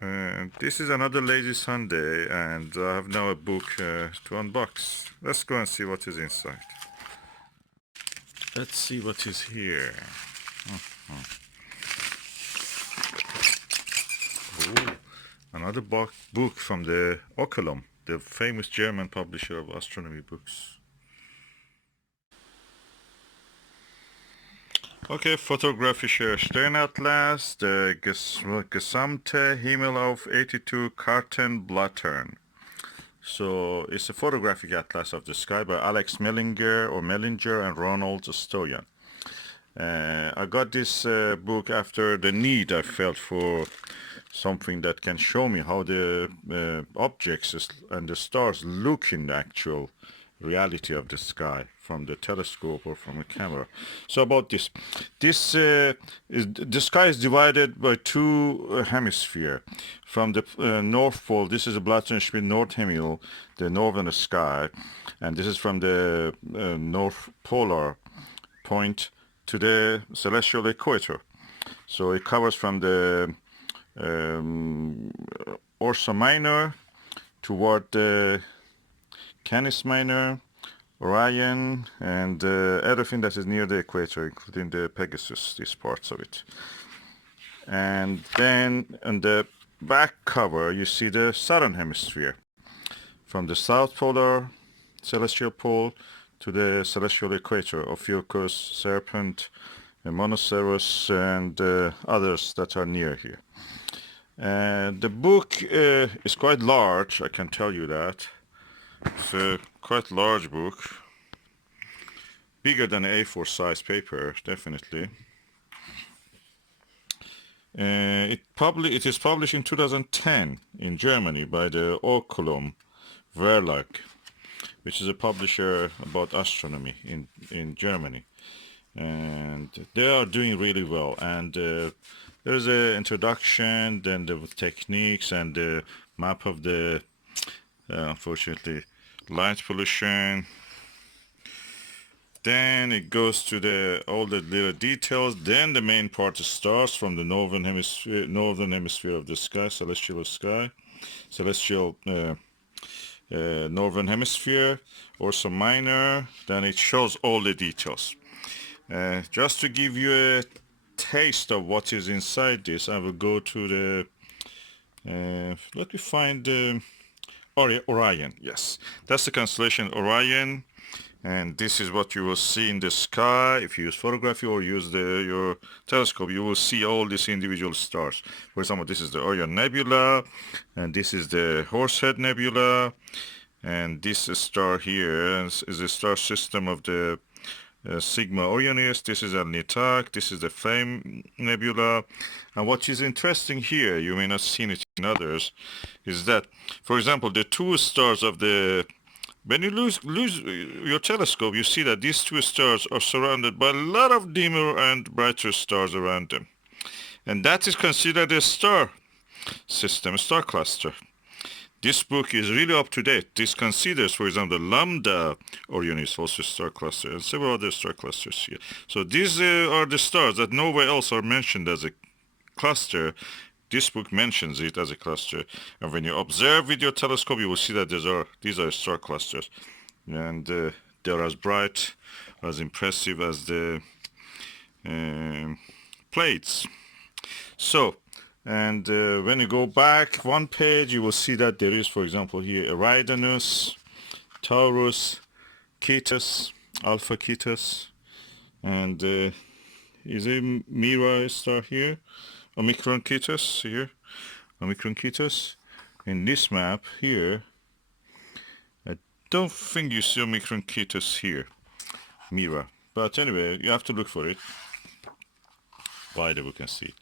This is another lazy Sunday, and I have now a book to unbox. Let's go and see what is inside. Let's see what is here. Ooh, another book from the Oculum, the famous German publisher of astronomy books. Okay, Fotografischer Sternatlas, der gesamte Himmel auf 82 Kartenblättern. So it's a photographic atlas of the sky by Alex Mellinger and Ronald Stoyan. I got this book after the need I felt for something that can show me how the objects and the stars look in the actual reality of the sky from the telescope or from a camera. So about this, the sky is divided by two hemispheres. From the North Pole, this is a Blattenschmidt North Hemisphere, the northern sky, and this is from the North Polar point to the celestial equator. So it covers from the Ursa Minor toward the Canis Minor, Orion, and everything that is near the equator, including the Pegasus, these parts of it. And then on the back cover, you see the southern hemisphere, from the South Polar celestial pole to the celestial equator, Ophiuchus, Serpent, Monoceros, and others that are near here. The book is quite large, I can tell you that. It's a quite large book, bigger than A4 size paper, definitely. It is published in 2010 in Germany by the Oculum Verlag, which is a publisher about astronomy in Germany, and they are doing really well. And there's an introduction, then the techniques and the map of the unfortunately light pollution. Then it goes to all the little details. Then the main part starts from the northern hemisphere of the sky, celestial northern hemisphere, Ursa Minor. Then it shows all the details. Just to give you a taste of what is inside this, I will go to the let me find the Orion. Yes, that's the constellation Orion, and this is what you will see in the sky. If you use photography or use your telescope, you will see all these individual stars. For example, this is the Orion Nebula, and this is the Horsehead Nebula, and this star here is the star system of the Sigma Orionis. This is Alnitak. This is the Flame Nebula. And what is interesting here, you may not have seen it in others, is that, for example, the two stars of the... When you lose your telescope, you see that these two stars are surrounded by a lot of dimmer and brighter stars around them. And that is considered a star system, a star cluster. This book is really up to date. This considers, for example, the Lambda Orionis, also star cluster, and several other star clusters here. So these are the stars that nowhere else are mentioned as a cluster. This book mentions it as a cluster. And when you observe with your telescope, you will see that these are star clusters. And they're as bright, as impressive as the plates. So, and when you go back one page, you will see that there is, for example, here Eridanus, Taurus, Cetus, Alpha Cetus, and is a Mira star here, Omicron Cetus here, Omicron Cetus. In this map here, I don't think you see Omicron Cetus here, Mira. But anyway, you have to look for it. Buy the book and see it.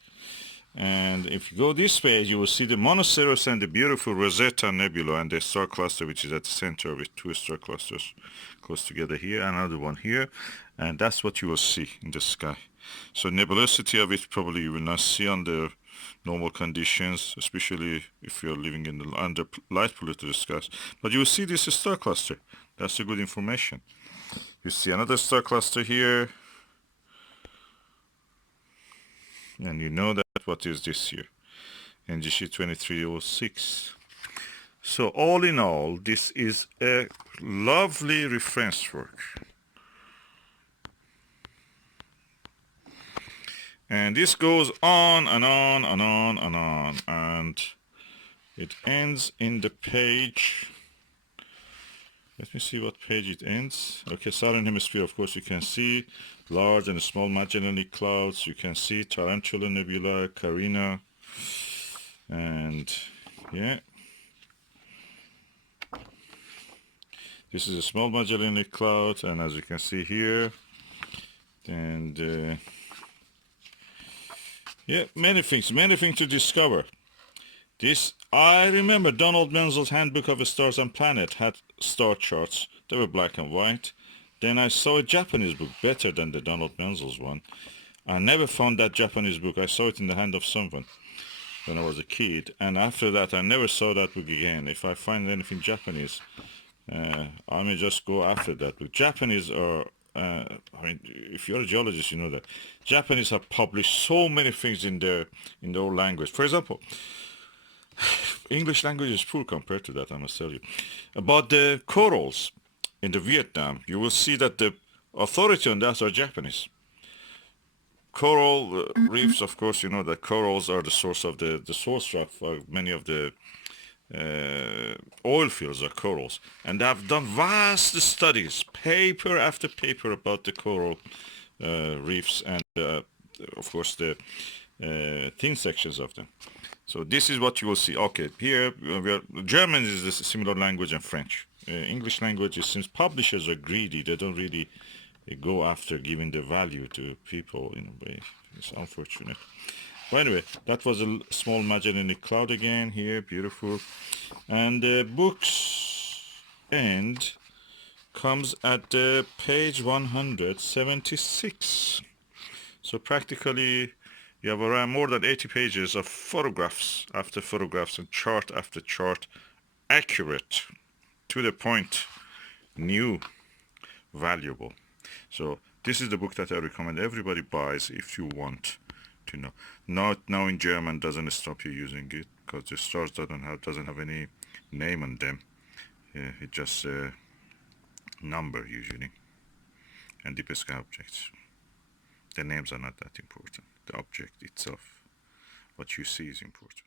And if you go this page, you will see the Monoceros and the beautiful Rosetta Nebula and the star cluster, which is at the center with two star clusters close together here, another one here, and that's what you will see in the sky. So nebulosity of it probably you will not see under normal conditions, especially if you're living in the under light polluted skies. But you will see this star cluster. That's a good information. You see another star cluster here, and you know that what is this here. NGC 2306. So all in all, this is a lovely reference work. And this goes on and on and on and on, and it ends in the page. Let me see what page it ends. Okay, Southern Hemisphere, of course, you can see large and small Magellanic clouds. You can see Tarantula Nebula, Carina, and yeah. This is a small Magellanic cloud, and as you can see here, and yeah, many things to discover. This, I remember Donald Menzel's Handbook of Stars and Planets had star charts. They were black and white. Then I saw a Japanese book, better than the Donald Menzel's one. I never found that Japanese book. I saw it in the hand of someone when I was a kid. And after that, I never saw that book again. If I find anything Japanese, I may just go after that book. Japanese are, I mean, if you're a geologist, you know that. Japanese have published so many things in their old language. For example, English language is poor compared to that, I must tell you. About the corals in the Vietnam, you will see that the authority on that are Japanese. Coral reefs, of course, you know that corals are the source of the source rock for many of the oil fields are corals. And they have done vast studies, paper after paper about the coral reefs and, of course, the thin sections of them. So this is what you will see. Okay, here German is a similar language and French. English language is, since publishers are greedy, they don't really go after giving the value to people in a way. It's unfortunate. Well, anyway, that was a small Magellanic cloud again here, beautiful. And the book's end comes at page 176. So practically you have around more than 80 pages of photographs after photographs and chart after chart, accurate, to the point, new, valuable. So this is the book that I recommend everybody buys if you want to know. Not knowing German doesn't stop you using it, because the stars doesn't have any name on them. It's just a number usually, and deep sky objects. The names are not that important. The object itself, what you see, is important.